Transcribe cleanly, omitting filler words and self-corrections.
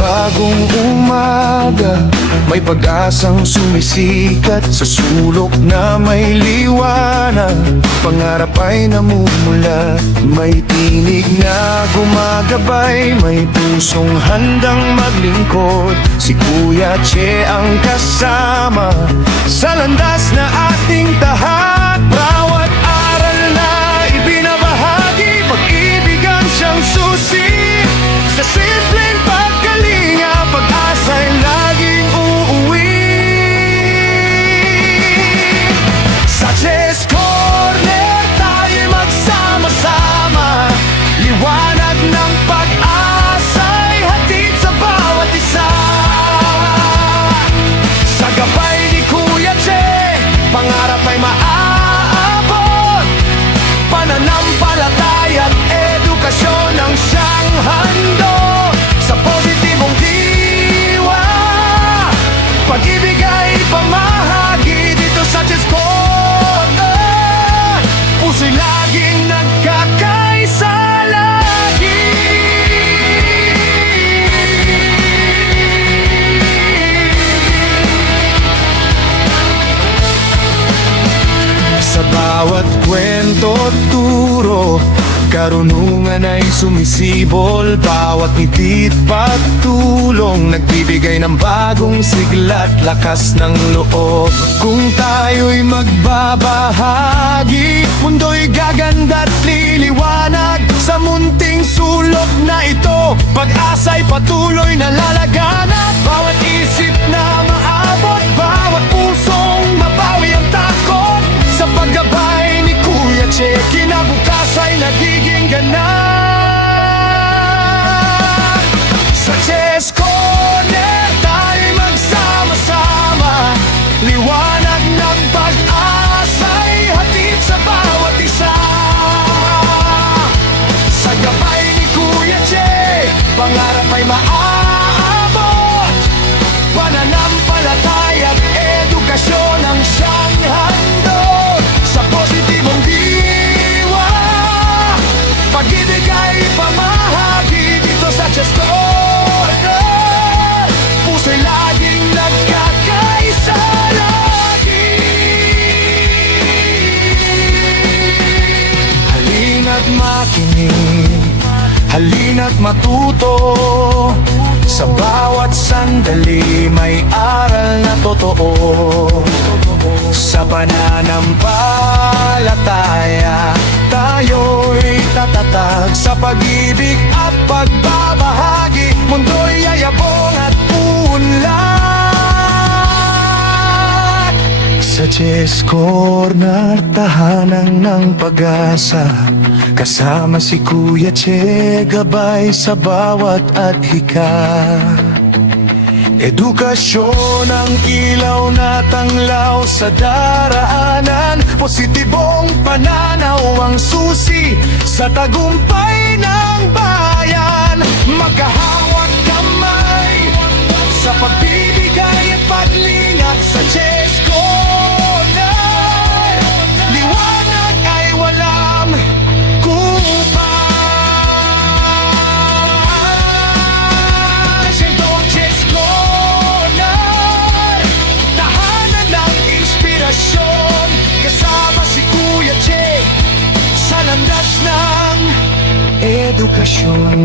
Bagong umaga, may pag-asang sumisikat sa sulok na may liwanag. Pangarap ay namumula, may tinig na gumagabay, may pusong handang maglingkod. Si Kuya Che ang kasama sa landas na ating tahat. Bawat aral na ibinabahagi, pag-ibigan siyang susi. Sa simpleng pagkalinga, pag-asa'y laging uuwi. Sa Chess Corner, tayo'y magsama-sama. Liwanag ng pag-asa'y hatid sa bawat isa. Sa gabay ni Kuya Che, pangarap ay maaabot. Pananampalataya at edukasyon ang siyang handog. Sa positibong diwa, pag-ibig ay pamahagi dito sa Chess Corner. Puso'y laging nagkakaisa lagi. Sa bawat kwento at turo, karunungan ay sumisibol. Bawat ngiti't pagtulong, nagbibigay ng bagong sigla at lakas ng loob. Kung tayo'y magbabahagi, mundo'y gaganda at liliwanag. Sa munting sulok na ito, pag-asa'y patuloy na lalaganap. Bawat isip na maabot, bawat pusong mabawi ang takot. Sa paggabay ni Kuya Che, kinabukas ay nagiging ganap. Sa Chess Corner, tayo'y magsama-sama. Liwanag ng pag-asa'y hatid sa bawat isa. Sa gabay ni Kuya Che, pangarap ay maaabot. Pananampalataya at edukasyon ang siyang handog. Sa positibong diwa, pag-ibig ay pamahagi dito sa Chess Corner. Puso'y laging nagkakaisa lagi. Halina't makinig, halina't matuto. Sa bawat sandali may aral na totoo. Sa pananampalataya, tayo'y tatatag. Sa pag-ibig at pagbabahagi, mundo'y yayabong at uunlad. Sa Chess Corner, tahanan ng pag-asa. Kasama si Kuya Che, gabay sa bawat adhika. Edukasyon ang ilaw na tanglaw sa daraanan. Positibong pananaw ang susi sa tagumpay ng bayan. Magkahawat kamay sa pagbibigay at paglingap sa Chess Corner. Liwanag ay walang kupal. Siyento ang Chess Corner, tahanan ng inspirasyon. Kasama si Kuya Che sa landas ng edukasyon.